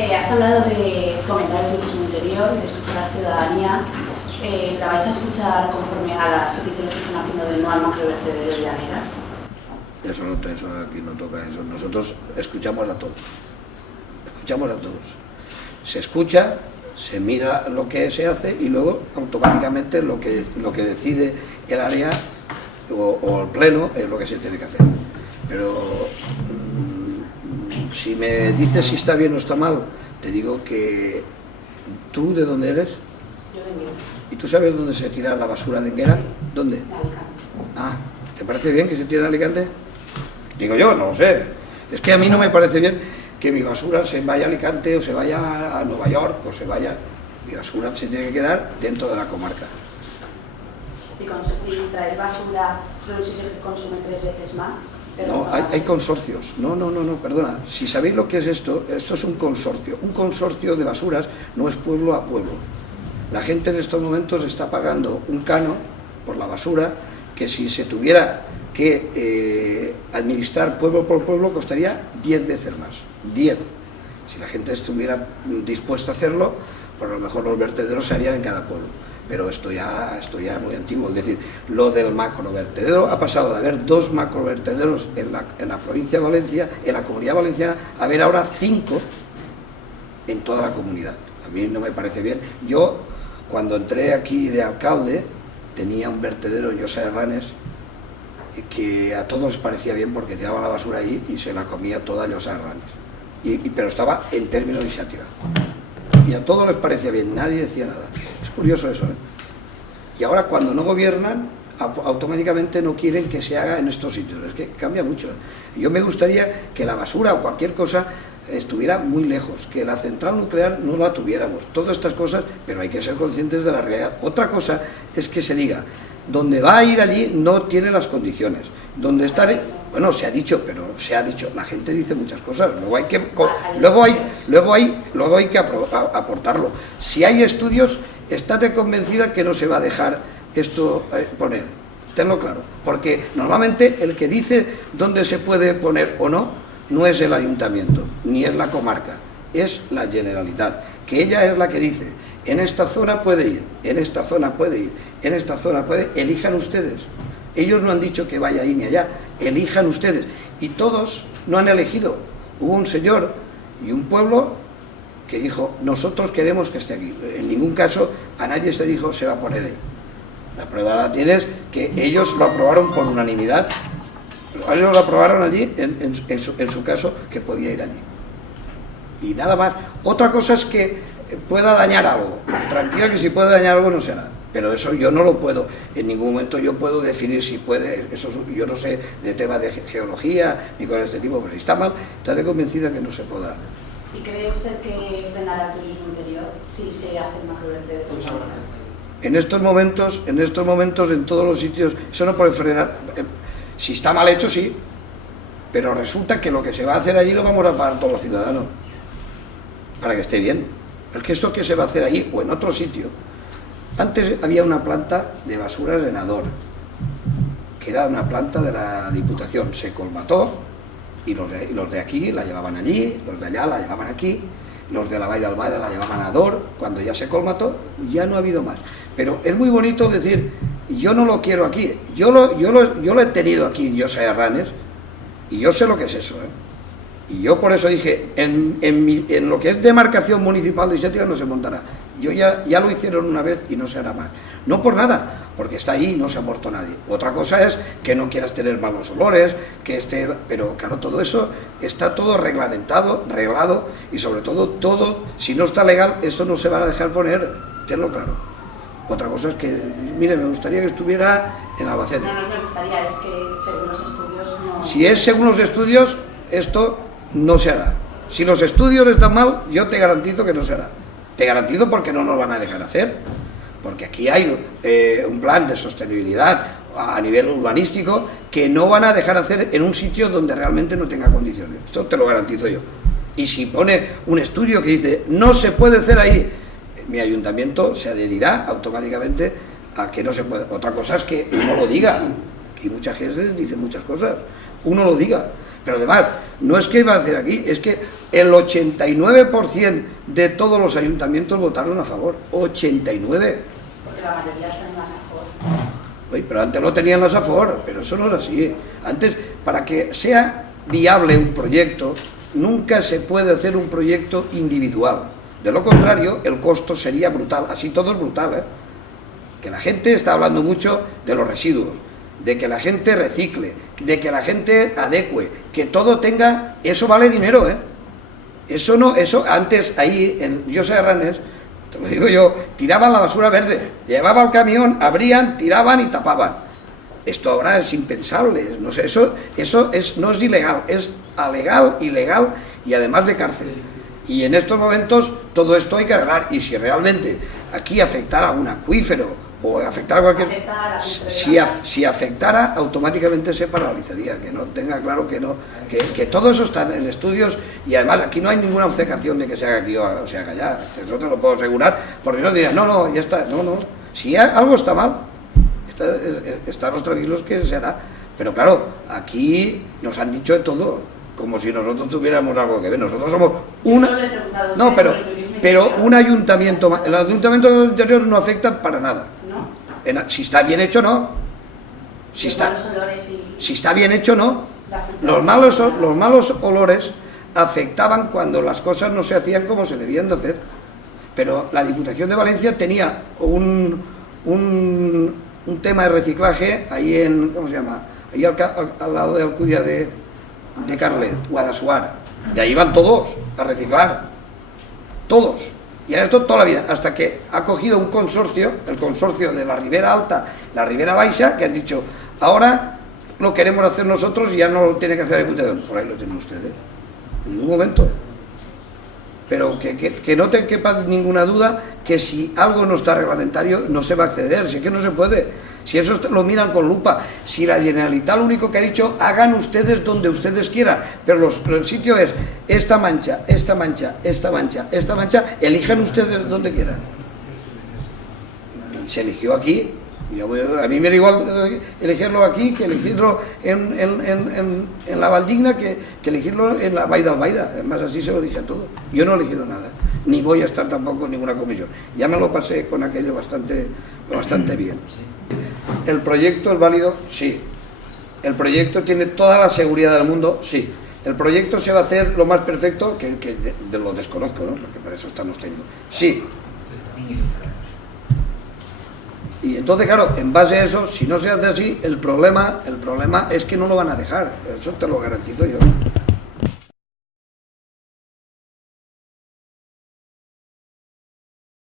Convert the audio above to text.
Has hablado de fomentar el turismo interior, de escuchar a la ciudadanía. ¿La vais a escuchar conforme a las peticiones que están haciendo del no al macrovertedero de Llanera? Eso aquí no toca eso. Nosotros escuchamos a todos. Escuchamos a todos. Se escucha, se mira lo que se hace y luego automáticamente lo que decide el área o el pleno es lo que se tiene que hacer. Pero si me dices si está bien o está mal, te digo que ¿tú de dónde eres? Yo de Enguera. ¿Y tú sabes dónde se tira la basura de Enguera? ¿Dónde? De Alicante. Ah, ¿te parece bien que se tire en Alicante? Digo yo, no lo sé. Es que a mí no me parece bien que mi basura se vaya a Alicante o se vaya a Nueva York o se vaya... Mi basura se tiene que quedar dentro de la comarca. ¿Y traer basura de un sitio que consume 3 veces más? No, hay consorcios. No, perdona. Si sabéis lo que es esto es un consorcio. Un consorcio de basuras no es pueblo a pueblo. La gente en estos momentos está pagando un canon por la basura que si se tuviera que administrar pueblo por pueblo costaría 10 veces más. 10. Si la gente estuviera dispuesta a hacerlo, pues a lo mejor los vertederos se harían en cada pueblo. Pero esto ya es muy antiguo, es decir, lo del macrovertedero ha pasado de haber 2 macrovertederos en la provincia de Valencia, en la Comunidad Valenciana, a haber ahora 5 en toda la comunidad. A mí no me parece bien. Yo, cuando entré aquí de alcalde, tenía un vertedero en Llosa de Ranes, que a todos les parecía bien porque tiraba la basura ahí y se la comía toda Llosa de Ranes. Pero estaba en términos de iniciativa. Y a todos les parecía bien, nadie decía nada. Es curioso eso, ¿eh? Y ahora cuando no gobiernan, automáticamente no quieren que se haga en estos sitios. Es que cambia mucho. Yo me gustaría que la basura o cualquier cosa estuviera muy lejos, que la central nuclear no la tuviéramos. Todas estas cosas, pero hay que ser conscientes de la realidad. Otra cosa es que se diga, donde va a ir allí no tiene las condiciones. Donde está, bueno, se ha dicho, la gente dice muchas cosas, luego hay que aportarlo. Si hay estudios, estate convencida que no se va a dejar esto poner, tenlo claro, porque normalmente el que dice dónde se puede poner o no, no es el ayuntamiento, ni es la comarca, es la Generalitat, que ella es la que dice, en esta zona puede ir, en esta zona puede ir, en esta zona puede, elijan ustedes. Ellos no han dicho que vaya ahí ni allá, elijan ustedes. Y todos no han elegido. Hubo un señor y un pueblo que dijo, nosotros queremos que esté aquí. En ningún caso a nadie se dijo se va a poner ahí. La prueba la tienes que ellos lo aprobaron por unanimidad. Ellos lo aprobaron allí, en su caso, que podía ir allí. Y nada más. Otra cosa es que pueda dañar algo. Tranquila que si puede dañar algo no será. Pero eso yo no lo puedo, en ningún momento yo puedo definir si puede, eso yo no sé de tema de geología ni cosas de este tipo, pero si está mal, estaré convencida que no se podrá. ¿Y cree usted que frenará el turismo interior si se hace el macrovertedero? En estos momentos, en todos los sitios, eso no puede frenar. Si está mal hecho, sí, pero resulta que lo que se va a hacer allí lo vamos a pagar todos los ciudadanos, para que esté bien. Es que esto que se va a hacer allí o en otro sitio. Antes había una planta de basuras en Ador, que era una planta de la Diputación, se colmató y los de aquí la llevaban allí, los de allá la llevaban aquí, los de la Vall d'Albaida la llevaban a Ador, cuando ya se colmató ya no ha habido más. Pero es muy bonito decir, yo no lo quiero aquí, yo lo he tenido aquí en Llosa de Ranes y yo sé lo que es eso, ¿eh? Y yo por eso dije, en lo que es demarcación municipal de iniciativa no se montará. Yo ya lo hicieron una vez y no se hará más. No por nada, porque está ahí y no se ha muerto nadie. Otra cosa es que no quieras tener malos olores, pero claro, todo eso está todo reglamentado, reglado y sobre todo, si no está legal, eso no se va a dejar poner, tenlo claro. Otra cosa es que, mire, me gustaría que estuviera en Albacete. No me gustaría, es que según los estudios no... Si es según los estudios, esto no se hará. Si los estudios están mal, yo te garantizo que no se hará. Te garantizo porque no nos van a dejar hacer. Porque aquí hay un plan de sostenibilidad a nivel urbanístico que no van a dejar hacer en un sitio donde realmente no tenga condiciones. Esto te lo garantizo yo. Y si pone un estudio que dice no se puede hacer ahí, mi ayuntamiento se adherirá automáticamente a que no se puede. Otra cosa es que uno lo diga. Aquí mucha gente dice muchas cosas. Uno lo diga. Pero además, no es que iba a hacer aquí, es que el 89% de todos los ayuntamientos votaron a favor. 89. Porque la mayoría están más a favor. Oye, pero antes lo tenían los a favor, pero eso no es así. Antes, para que sea viable un proyecto, nunca se puede hacer un proyecto individual. De lo contrario, el costo sería brutal. Así todo es brutal, ¿eh? Que la gente está hablando mucho de los residuos, de que la gente recicle, de que la gente adecue, que todo tenga... Eso vale dinero, ¿eh? Eso no... Eso antes, ahí, en Josa Herranes, te lo digo yo, tiraban la basura verde, llevaba el camión, abrían, tiraban y tapaban. Esto ahora es impensable, no sé, eso no es ilegal, es alegal, ilegal y además de cárcel. Y en estos momentos todo esto hay que arreglar, y si realmente aquí afectara a un acuífero o afectara a cualquier... Si afectara, automáticamente se paralizaría, que no tenga claro que no, que todo eso está en estudios, y además aquí no hay ninguna obcecación de que se haga aquí o se haga allá, eso te lo puedo asegurar, porque no dirán, no, ya está, no, si algo está mal, estamos tranquilos que se hará, pero claro, aquí nos han dicho de todo, como si nosotros tuviéramos algo que ver, nosotros somos una... No, pero un ayuntamiento, el ayuntamiento del interior no afecta para nada. Si está bien hecho, no. Si está bien hecho, no. Los malos olores afectaban cuando las cosas no se hacían como se debían de hacer. Pero la Diputación de Valencia tenía un tema de reciclaje ahí en, ¿cómo se llama? Ahí al lado de Alcudia de Carlet, Guadassuar. Y ahí van todos a reciclar. Todos. Y en esto toda la vida, hasta que ha cogido un consorcio, el consorcio de la Ribera Alta, la Ribera Baixa, que han dicho, ahora lo queremos hacer nosotros y ya no lo tiene que hacer el Diputación. Por ahí lo tienen ustedes. En ningún momento. Pero que no te quepa ninguna duda que si algo no está reglamentario no se va a acceder, si es que no se puede. Si eso lo miran con lupa, si la Generalitat lo único que ha dicho, hagan ustedes donde ustedes quieran, pero el sitio es esta mancha, esta mancha, esta mancha, esta mancha, elijan ustedes donde quieran. Se eligió aquí, a mí me da igual elegirlo aquí que elegirlo en la Valdigna, que elegirlo en la Baida Albaida, además así se lo dije a todo. Yo no he elegido nada, ni voy a estar tampoco en ninguna comisión, ya me lo pasé con aquello bastante bien. ¿El proyecto es válido? Sí. ¿El proyecto tiene toda la seguridad del mundo? Sí. ¿El proyecto se va a hacer lo más perfecto? Que lo desconozco, ¿no? Porque para eso estamos teniendo. Sí. Y entonces, claro, en base a eso, si no se hace así, el problema es que no lo van a dejar. Eso te lo garantizo yo.